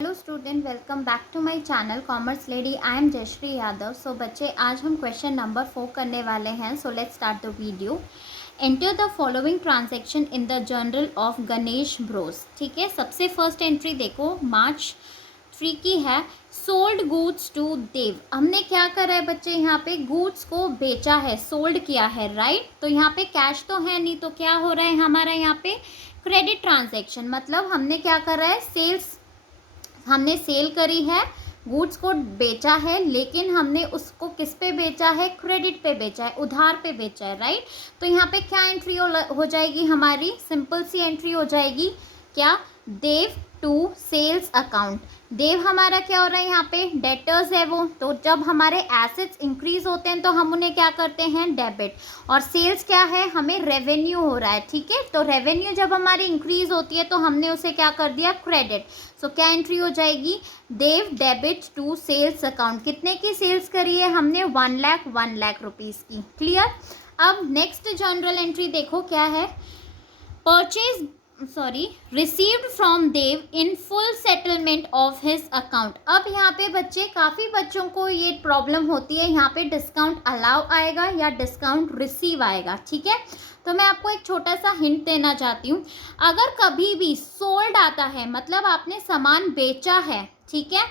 Hello student, welcome back to my channel commerce lady. I am Jayshree Yadav. So बच्चे, आज हम question number 4 करने वाले हैं। So let's start the video. Enter the following transaction in the journal of Ganesh bros. ठीक है, सबसे first entry देखो, मार्च 3 की है। सोल्ड गुड्स टू देव। हमने क्या करा है बच्चे, यहाँ पे गुड्स को बेचा है, सोल्ड किया है, राइट। तो यहाँ पे कैश तो है नहीं, तो क्या हो रहा है हमारा यहाँ पे क्रेडिट ट्रांजेक्शन। मतलब हमने क्या करा है, हमने सेल करी है, गुड्स को बेचा है, लेकिन हमने उसको किस पे बेचा है, क्रेडिट पे बेचा है, उधार पे बेचा है, राइट। तो यहाँ पे क्या एंट्री हो जाएगी हमारी, सिंपल सी एंट्री हो जाएगी, क्या, देव टू सेल्स अकाउंट। देव हमारा क्या हो रहा है यहाँ पे, डेटर्स है वो। तो जब हमारे एसेट्स इंक्रीज होते हैं तो हम उन्हें क्या करते हैं, डेबिट। और सेल्स क्या है, हमें रेवेन्यू हो रहा है, ठीक है। तो रेवेन्यू जब हमारी इंक्रीज होती है तो हमने उसे क्या कर दिया, क्रेडिट। सो क्या एंट्री हो जाएगी, Dev debit to sales account. कितने की सेल्स करी है हमने, 1 लाख रुपीज़ की। क्लियर। अब नेक्स्ट जनरल एंट्री देखो क्या है, received from Dev in full settlement of his account. अब यहाँ पे बच्चे, काफ़ी बच्चों को ये प्रॉब्लम होती है, यहाँ पे डिस्काउंट अलाउ आएगा या डिस्काउंट रिसीव आएगा, ठीक है। तो मैं आपको एक छोटा सा हिंट देना चाहती हूँ। अगर कभी भी सोल्ड आता है, मतलब आपने सामान बेचा है, ठीक है,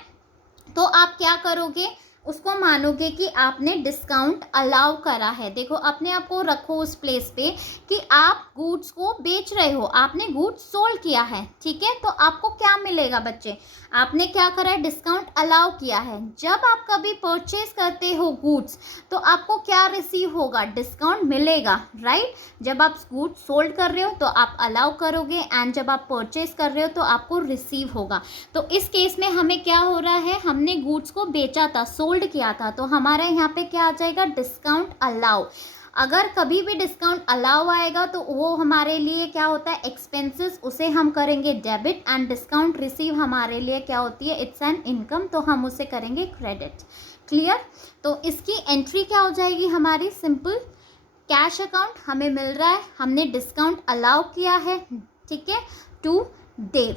तो आप क्या करोगे, उसको मानोगे कि आपने डिस्काउंट अलाउ करा है। देखो, अपने आप को रखो उस प्लेस पे कि आप गुड्स को बेच रहे हो, आपने गुड्स सोल्ड किया है, ठीक है। तो आपको क्या मिलेगा बच्चे, आपने क्या करा है, डिस्काउंट अलाउ किया है। जब आप कभी परचेज करते हो गुड्स, तो आपको क्या रिसीव होगा, डिस्काउंट मिलेगा, राइट। जब आप गुड्स सोल्ड कर रहे हो तो आप अलाउ करोगे, एंड जब आप परचेज कर रहे हो तो आपको रिसीव होगा। तो इस केस में हमें क्या हो रहा है, हमने गुड्स को बेचा था, सोल्ड किया था, तो हमारा यहाँ पे क्या आ जाएगा, डिस्काउंट अलाउ। अगर कभी भी डिस्काउंट अलाउ आएगा तो वो हमारे लिए क्या होता है, एक्सपेंसेस, उसे हम करेंगे डेबिट। एंड डिस्काउंट रिसीव हमारे लिए क्या होती है, इट्स एन इनकम, तो हम उसे करेंगे क्रेडिट। क्लियर। तो इसकी एंट्री क्या हो जाएगी हमारी, सिंपल, कैश अकाउंट हमें मिल रहा है, हमने डिस्काउंट अलाउ किया है, ठीक है, टू देव।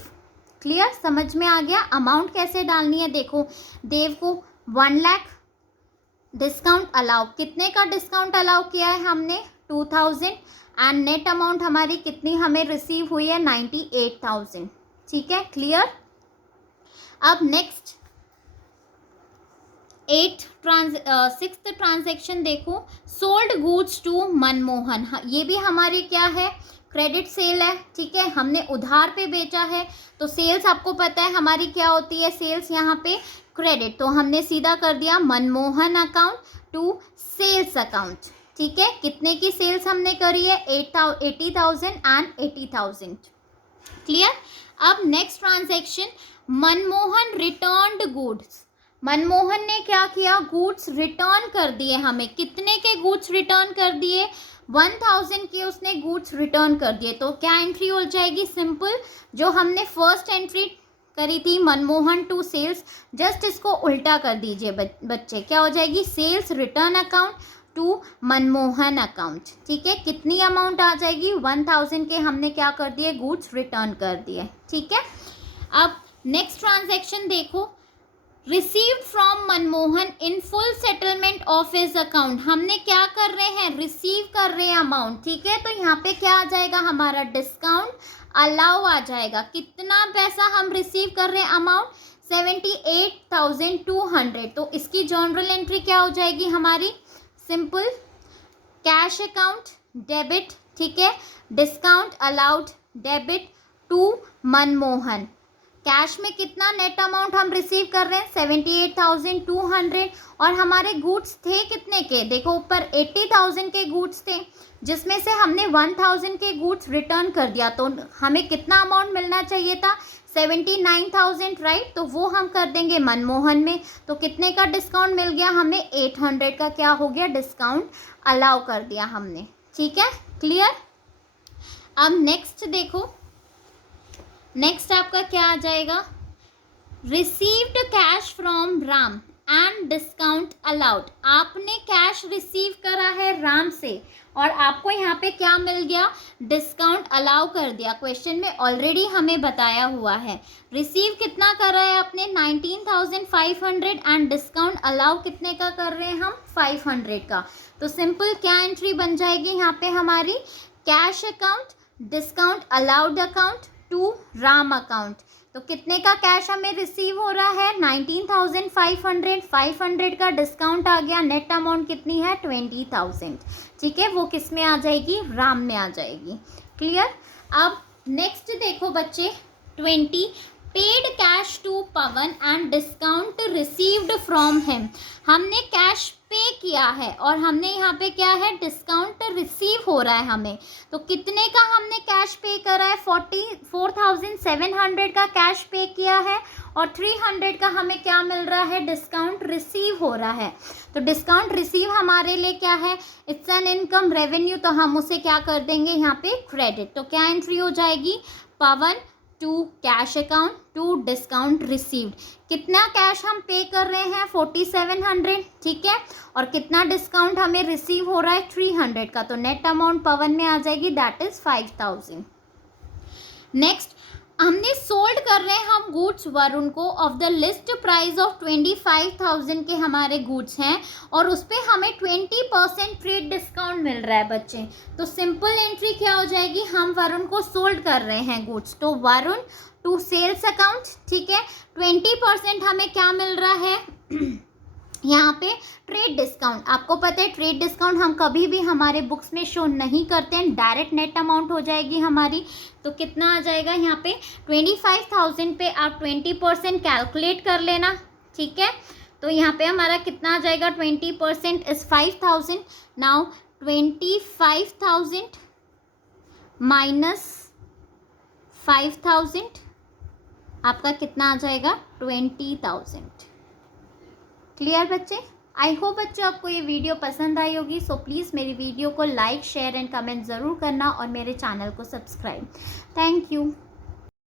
क्लियर, समझ में आ गया। अमाउंट कैसे डालनी है, देखो, देव को 1 लाख डिस्काउंट अलाउ, कितने का डिस्काउंट अलाउ किया है हमने, 2000। एंड नेट अमाउंट हमारी कितनी हमें रिसीव हुई है, 98,000, ठीक है। क्लियर। अब नेक्स्ट 6th ट्रांजेक्शन देखो, सोल्ड गुड्स टू मनमोहन। ये भी हमारी क्या है, क्रेडिट सेल है, ठीक है, हमने उधार पे बेचा है। तो सेल्स आपको पता है हमारी क्या होती है, सेल्स यहाँ पे क्रेडिट, तो हमने सीधा कर दिया Manmohan account to sales account, ठीक है। कितने की सेल्स हमने करी है, 80,000 एंड 80,000। क्लियर। अब next transaction, Manmohan returned goods. Manmohan ने क्या किया, गुड्स रिटर्न कर दिए हमें। कितने के गुड्स रिटर्न कर दिए, 1000 के उसने गुड्स रिटर्न कर दिए। तो क्या एंट्री हो जाएगी, सिंपल, जो हमने फर्स्ट एंट्री करी थी मनमोहन टू सेल्स, जस्ट इसको उल्टा कर दीजिए बच्चे, क्या हो जाएगी, sales return account to Manmohan account, ठीक है। कितनी अमाउंट आ जाएगी, 1000 के हमने क्या कर दिए, गुड्स रिटर्न कर दिए, ठीक है। अब नेक्स्ट ट्रांजेक्शन देखो, received from Manmohan in full settlement of his account. हमने क्या कर रहे हैं, रिसीव कर रहे हैं अमाउंट, ठीक है। तो यहाँ पे क्या आ जाएगा हमारा, डिस्काउंट अलाउ आ जाएगा। कितना पैसा हम रिसीव कर रहे हैं, अमाउंट 78,200। तो इसकी जर्नल एंट्री क्या हो जाएगी हमारी, सिंपल, कैश अकाउंट डेबिट, ठीक है, discount allowed debit to Manmohan. Cash में कितना नेट अमाउंट हम रिसीव कर रहे हैं, 78,200। और हमारे गुड्स थे कितने के, देखो ऊपर 80,000 के गुड्स थे, जिसमें से हमने 1000 के गुड्स रिटर्न कर दिया। तो हमें कितना अमाउंट मिलना चाहिए था, 79,000, राइट। तो वो हम कर देंगे मनमोहन में। तो कितने का डिस्काउंट मिल गया हमें, 800 का क्या हो गया, डिस्काउंट अलाउ कर दिया हमने, ठीक है। क्लियर। अब नेक्स्ट देखो, नेक्स्ट आपका क्या आ जाएगा, received cash from Ram and discount allowed. आपने कैश रिसीव करा है राम से और आपको यहाँ पे क्या मिल गया, डिस्काउंट अलाउ कर दिया। क्वेश्चन में ऑलरेडी हमें बताया हुआ है। रिसीव कितना कर रहा है आपने, 19,500 एंड डिस्काउंट अलाउ कितने का कर रहे हैं हम, 500 का। तो सिंपल क्या एंट्री बन जाएगी यहाँ पे हमारी, cash account discount allowed account to Ram account. तो कितने का कैश हमें रिसीव हो रहा है, 19,500, 500 का डिस्काउंट आ गया, नेट अमाउंट कितनी है 20,000। ठीक है, वो किस में आ जाएगी, राम में आ जाएगी। क्लियर। अब नेक्स्ट देखो बच्चे 20, paid cash to Pawan and discount received from him. हमने कैश पे किया है और हमने यहाँ पे क्या है, डिस्काउंट रिसीव हो रहा है हमें। तो कितने का हमने कैश पे करा है, 44,700 का कैश पे किया है और 300 का हमें क्या मिल रहा है, डिस्काउंट रिसीव हो रहा है। तो डिस्काउंट रिसीव हमारे लिए क्या है, इट्स एन इनकम रेवेन्यू, तो हम उसे क्या कर देंगे यहाँ पे क्रेडिट। तो क्या एंट्री हो जाएगी, Pawan to cash account to discount received. कितना कैश हम पे कर रहे हैं, 4700। ठीक है, और कितना डिस्काउंट हमें रिसीव हो रहा है, 300 का। तो नेट अमाउंट पवन में आ जाएगी, दैट इज 5000। नेक्स्ट हमने सोल्ड कर रहे हैं हम गुड्स वरुण को, of the list price of 25,000 के हमारे गुड्स हैं और उस पर हमें 20% ट्रेड डिस्काउंट मिल रहा है बच्चे। तो सिंपल एंट्री क्या हो जाएगी, हम वरुण को सोल्ड कर रहे हैं गुड्स, तो वरुण टू सेल्स अकाउंट। ठीक है, 20% हमें क्या मिल रहा है यहाँ पे, ट्रेड डिस्काउंट। आपको पता है ट्रेड डिस्काउंट हम कभी भी हमारे बुक्स में शो नहीं करते हैं, डायरेक्ट नेट अमाउंट हो जाएगी हमारी। तो कितना आ जाएगा यहाँ पे, 25,000 पे आप 20% कैलकुलेट कर लेना। ठीक है, तो यहाँ पे हमारा कितना आ जाएगा, 20% इज 5,000। नाउ 25,000 माइनस 5,000 आपका कितना आ जाएगा, 20,000। क्लियर बच्चे। आई होप बच्चों आपको ये वीडियो पसंद आई होगी। सो प्लीज़ मेरी वीडियो को लाइक शेयर एंड कमेंट ज़रूर करना और मेरे चैनल को सब्सक्राइब। Thank you.